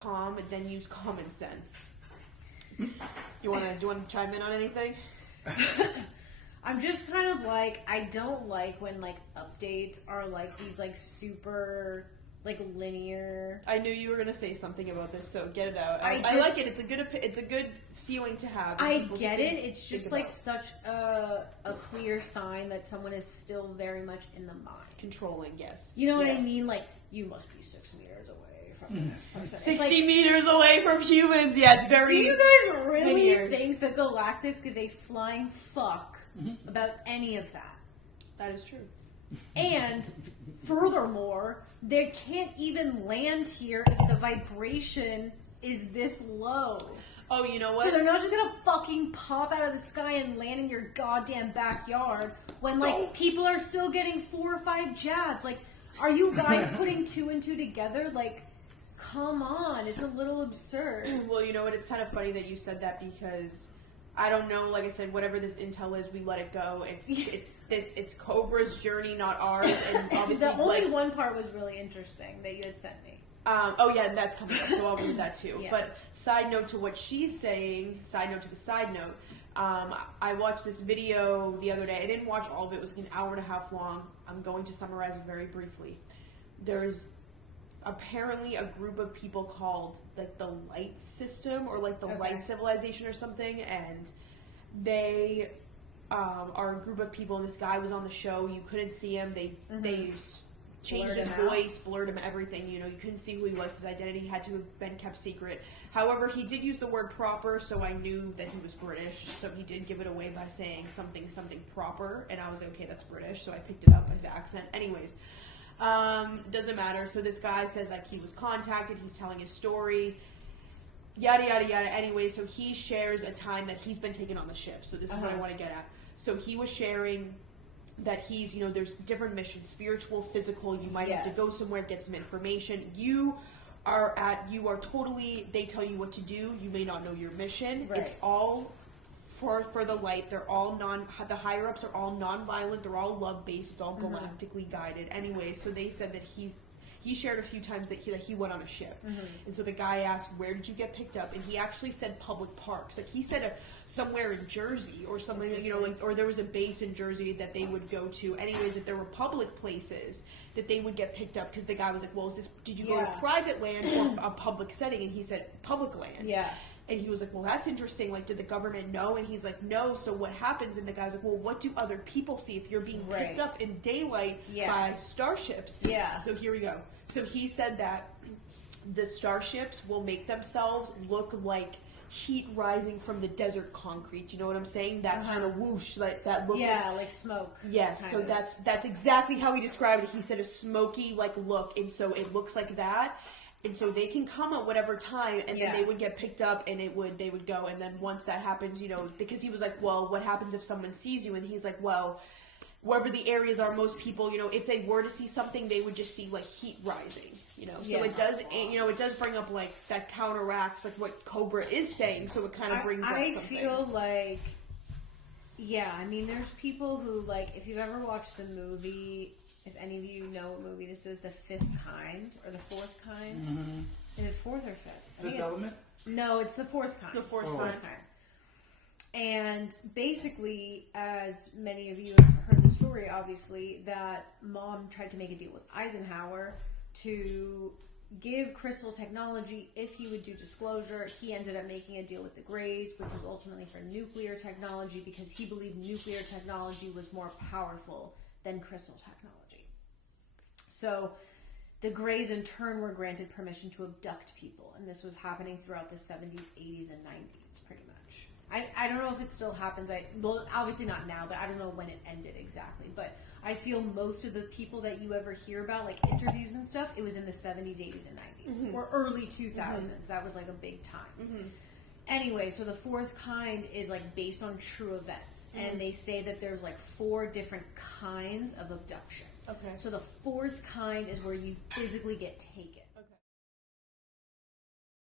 calm and then use common sense. You want to chime in on anything? I'm just kind of like, I don't like when like updates are like these like super like linear. I knew you were gonna say something about this, so get it out. I like it. It's a good feeling to have. I get it. It's just like such a clear sign that someone is still very much in the mind. Controlling, yes. You know what I mean? Like, you must be 6 meters away from the next person. 60 meters away from humans. Yeah, it's very. Do you guys really linear. Think the Galactics give a flying fuck about any of that? That is true. And furthermore, they can't even land here if the vibration is this low. Oh, you know what? So they're not just gonna fucking pop out of the sky and land in your goddamn backyard when, like, people are still getting 4 or 5 jabs. Like, are you guys putting 2 and 2 together? Like, come on. It's a little absurd. Well, you know what? It's kind of funny that you said that because I don't know. Like I said, whatever this intel is, we let it go. It's Cobra's journey, not ours. And obviously, the only one part was really interesting that you had sent me. Oh yeah, that's coming up, so I'll read that too. Yeah. But side note to what she's saying, side note to the side note, I watched this video the other day. I didn't watch all of it. It was like an hour and a half long. I'm going to summarize it very briefly. There's apparently a group of people called like the Light System or like the Light Civilization or something, and they are a group of people, and this guy was on the show. You couldn't see him. They changed his voice, blurred him, everything. You know, you couldn't see who he was. His identity had to have been kept secret. However, he did use the word proper, so I knew that he was British. So he did give it away by saying something proper, and I was like, okay, that's British. So I picked it up, his accent. Anyways, doesn't matter. So this guy says like he was contacted. He's telling his story. Yada yada yada. Anyway, so he shares a time that he's been taken on the ship. So this is what I want to get at. So he was sharing that he's, you know, there's different missions, spiritual, physical. You might have to go somewhere, get some information. You are totally, they tell you what to do. You may not know your mission. Right. It's all for the light. They're all the higher ups are all non-violent. They're all love-based. It's all galactically guided. Anyway, so they said that he shared a few times that he went on a ship. And so the guy asked, where did you get picked up? And he actually said public parks. Like he said somewhere in Jersey or something, you know, like, or there was a base in Jersey that they would go to. Anyways, that there were public places that they would get picked up because the guy was like, well, did you go to private land or a public setting? And he said public land. Yeah. And he was like, well, that's interesting. Like, did the government know? And he's like, no. So what happens? And the guy's like, well, what do other people see if you're being picked up in daylight by starships? Yeah. So here we go. So he said that the starships will make themselves look like heat rising from the desert concrete. You know what I'm saying? That kind of whoosh, like that look. Yeah, like smoke. Yes. So that's exactly how he described it. He said a smoky like look, and so it looks like that. And so they can come at whatever time, and then they would get picked up, and they would go. And then once that happens, you know, because he was like, well, what happens if someone sees you? And he's like, well, wherever the areas are, most people, you know, if they were to see something, they would just see like heat rising, you know. So it does, you know, it does bring up like that counteracts like what Cobra is saying. So it kind of brings up something. I feel like, yeah, I mean, there's people who like, if you've ever watched the movie. If any of you know what movie this is, The Fifth Kind, or The Fourth Kind. Is it fourth or fifth? Fifth Element? No, it's The Fourth Kind. The Fourth Kind. And basically, as many of you have heard the story, obviously, that Mom tried to make a deal with Eisenhower to give Crystal technology if he would do disclosure. He ended up making a deal with the Greys, which was ultimately for nuclear technology, because he believed nuclear technology was more powerful than crystal technology. So the Greys in turn were granted permission to abduct people, and this was happening throughout the 70s, 80s, and 90s, pretty much. I don't know if it still happens. Well, obviously not now, but I don't know when it ended exactly. But I feel most of the people that you ever hear about, like interviews and stuff, it was in the 70s, 80s, and 90s, or early 2000s. That was like a big time. Anyway, so The Fourth Kind is like based on true events, and they say that there's like 4 different kinds of abduction. Okay. So the fourth kind is where you physically get taken.